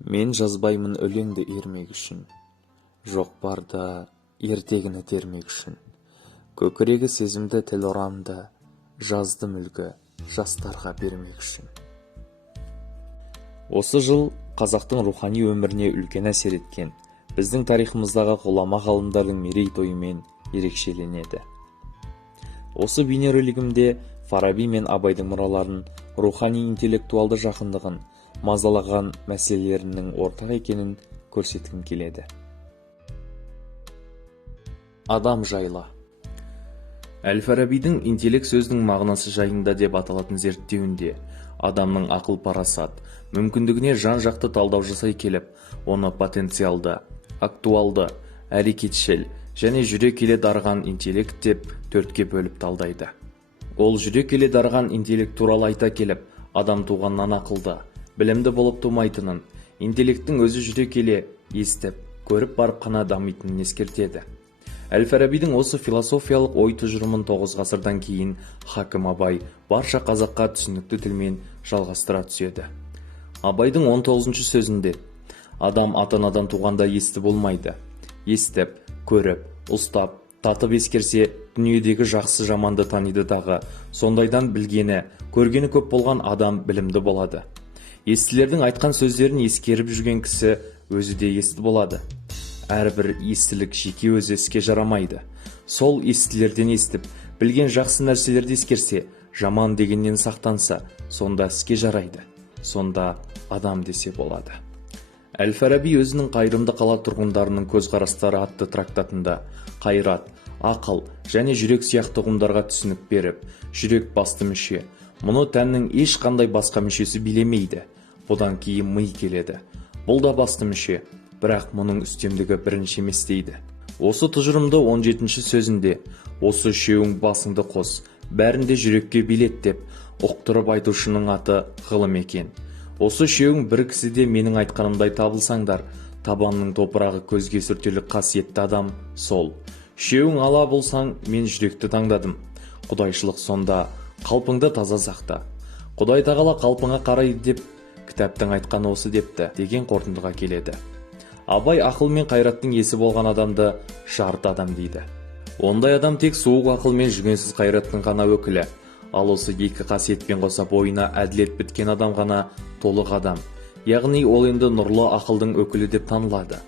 Мен жазбаймын өлеңді ермек үшін, жоқ барда ертегіні термек үшін. Көкірегі сезімді тіл орамды, жаздым үлгі жастарға бермек үшін. Осы жыл қазақтың рухани өміріне үлкен әсер еткен, біздің тарихымыздағы ғұлама ғалымдардың мерейтойымен ерекшеленеді. Осы бейнеролигімде Фараби мен Абайдың мұраларын, рухани интеллектуалды жақындығын, мазалаған мәселелерінің ортақ екенін көрсеткім келеді. Адам жайлы. Әл-Фарабидің интеллект сөздің мағынасы жайында деп аталатын зерттеуінде адамның ақыл-парасат, мүмкіндігіне жан-жақты талдау жасай келіп, оны потенциалды, актуалды, әрекетшіл және жүре келе дарыған интеллект деп төртке бөліп талдайды. Ол жүре келе дарыған интеллект туралы айта келіп, адам туғаннан ақылды, білімді болып тумайтынын, интеллекттің өзі жүре келе естіп, көріп барып қана дамитынын ескертеді. Әл-Фарабидің осы философиялық ой тұжырымын 9 ғасырдан кейін Хакім Абай барша қазаққа түсінікті тілмен жалғастыра түседі. Абайдың 19 сөзінде: адам ата-анадан туғанда есті болмайды. Естіп, көріп, ұстап, татып ескерсе, дүниедегі жақсы жаманды таниды дағы, сондайдан білгені, көргені көп болған адам білімді болады. Естілердің айтқан сөздерін ескеріп жүрген кісі өзі де есті болады. Әрбір естілік жеке өзі іске жарамайды. Сол естілерден естіп, білген жақсы нәрселерді ескерсе, жаман дегеннен сақтанса, сонда іске жарайды. Сонда адам десе болады. Әл-Фараби өзінің қайырымды қала тұрғындарының көзқарастары атты трактатында қайрат, ақыл және жүрек сияқты ұғымдарға түсінік беріп, жүрек басты мүше, мұны тәннің ешқандай басқа мүшесі билемейді. Бұдан кейін ми келеді. Бұл да басты мүше, бірақ мұның үстемдігі бірінші емес дейді. Осы тұжырымды 17 сөзінде: осы үшеуің басыңды қос, бәрінде жүрекке билет деп ұқтырып айтушының аты ғылым екен. Осы үшеуің бір кісіде менің айтқанымдай табылсаңдар, табанның топырағы көзге сүртерлік қасиетті адам сол. Үшеуің ала болсаң, мен жүректі таңдадым. Құдайшылық сонда, қалпыңды таза сақта. Құдай тағала қалпыңа қарайды деп кітаптың айтқаны осы депті деген қорытындыға келеді. Абай ақыл мен қайраттың иесі болған адамды жарты адам дейді. Ондай адам тек суық ақыл мен жүгенсіз қайраттың ғана өкілі. Ал осы екі қасиетпен қоса бойына әділет біткен адам ғана толық адам. Яғни ол енді нұрлы ақылдың өкілі деп танылады.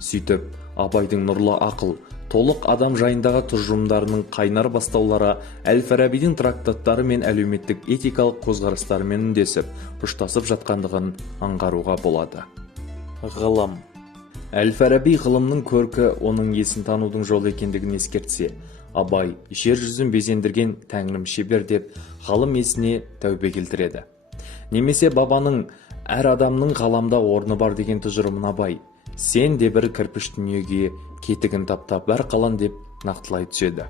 Сөйтіп, Абайдың нұрлы ақыл, толық адам жайындағы тұжырымдарының қайнар бастаулары Әл-Фарабидің трактаттары мен әлеуметтік этикалық көзқарастарымен үндесіп, ұштасып жатқандығын аңғаруға болады. Ғылым. Әл-Фараби ғылымның көркі оның есін танудың жолы екендігін ескертсе, Абай жер жүзін безендірген тәңірім шебер деп ғалым есіне тәубе келтіреді. Немесе бабаның әр адамның ғаламда орны бар деген тұжырымын Абай сен де бір кірпіш дүниеге кетігін таптап бәр қалан деп нақтылай түседі.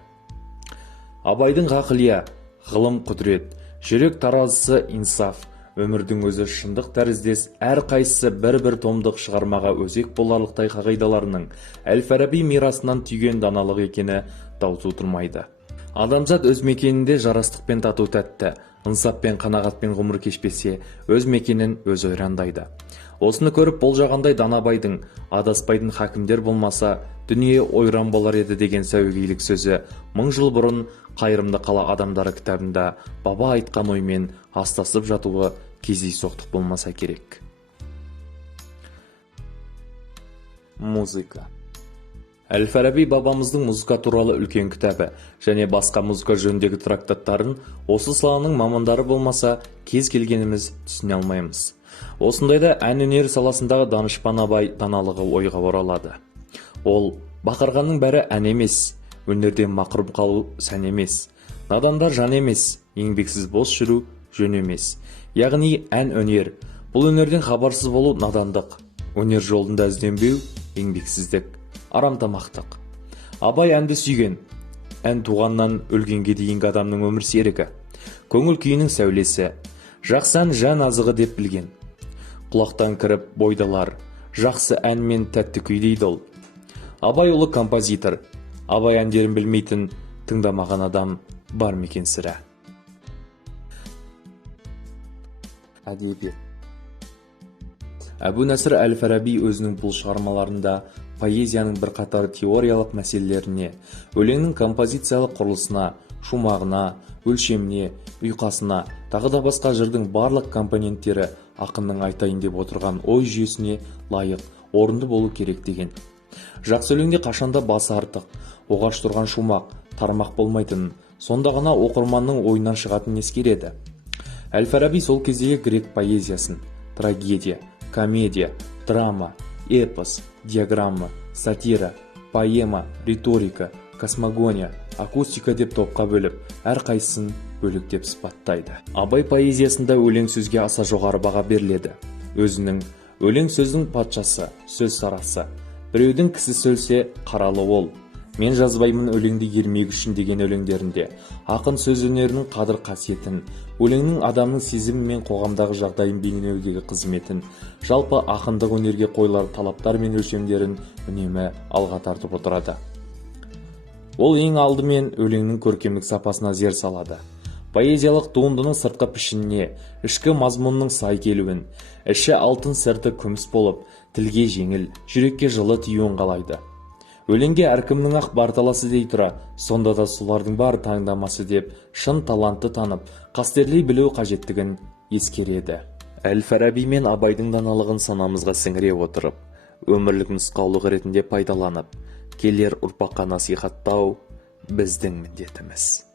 Абайдың ғақлия, ғылым құдірет, жүрек таразысы инсаф, өмірдің өзі шындық тәріздес, әр қайсысы бір-бір томдық шығармаға өзек боларлықтай қағидаларының Әл-Фараби мирасынан түйген даналық екені даусыз тұрмайды. Адамзат өз мекенінде жарастықпен тату тәтті, ынсаппен қанағатпен ғұмыр кешпесе, өз мекенін өз ойрандайды. Осыны көріп болжағандай Данабайдың, адаспайтын хакімдер болмаса, дүние ойран болар еді деген сәуегейлік сөзі 1000 жыл бұрын қайырымды қала адамдары кітабында баба айтқан оймен астасып жатуы кездейсоқтық болмаса керек. Музыка. Әл-Фараби бабамыздың музыка туралы үлкен кітабы және басқа музыка жөніндегі трактаттарын осы саланың мамандары болмаса кез келгеніміз түсіне алмаймыз. Осындайда ән өнер саласындағы данышпан Абай даналығы ойға оралады. Ол бақырғанның бәрі ән емес, өнерден мақұрым қалу сән емес, надандар жан емес, еңбексіз бос жүру жөн емес. Яғни ән өнер, бұл өнерден хабарсыз болу надандық, өнер жолында ізденбеу еңбексіздік, арамтамақтық. Абай әнді сүйген, ән туғаннан өлгенге дейінгі адамның өмір серігі, көңіл күйінің сәулесі, жақсы ән жан азығы деп білген. Құлақтан кіріп бойдалар, жақсы ән мен тәтті күй дейді ол. Абай ұлы композитор, Абай әндерін білмейтін, тыңдамаған адам бар мекен сірә. Әдебиет. Әбу-Насыр әл-Фараби өзінің бұл шығармаларында поэзияның бірқатар теориялық мәселелеріне, өлеңнің композициялық құрылысына, шумағына, өлшеміне, ұйқасына, тағы да басқа жырдың барлық компоненттері ақынның айтайын деп отырған ой жүйесіне лайық, орынды болу керек деген. Жақсы өлеңде қашанда басы артық, оғаш тұрған шумақ, тармақ болмайтынын, сонда ғана оқырманның ойынан шығатынын ескереді. Әл-Фараби сол кездегі грек поэзиясын трагедия, комедия, драма, эпос, диаграмма, сатира, поэма, риторика, космогония, акустика деп топқа бөліп, әрқайсысын бөліктеп сипаттайды. Абай поэзиясында өлең сөзге аса жоғары баға беріледі. Өзінің өлең сөздің патшасы, сөз сарасы. Біреудің кісі сөлсе қаралы ол. Мен жазбаймын өлеңді ермек үшін деген өлеңдерінде ақын сөз өнерінің қадір қасиетін, өлеңнің адамның сезімі мен қоғамдағы жағдайын бейнелеудегі қызметін, жалпы ақындық өнерге қойылар талаптар мен өлшемдерін үнемі алға тартып отырады. Ол ең алдымен өлеңнің көркемдік сапасына зер салады. Поэзиялық туындының сыртқы пішініне, ішкі мазмұнның сай келуін, іші алтын сырты күміс болып, тілге жеңіл, жүрекке жылы тиюін қалайды. Өлеңге әркімнің ақ бар таласы дей тұра, сонда да солардың бар таңдамасы деп, шын талантты танып, қастерлей білу қажеттігін ескереді. Әл-Фараби мен Абайдың даналығын санамызға сіңіре отырып, өмірлік нұсқаулық ретінде пайдаланып, келер ұрпаққа насихаттау біздің міндетіміз.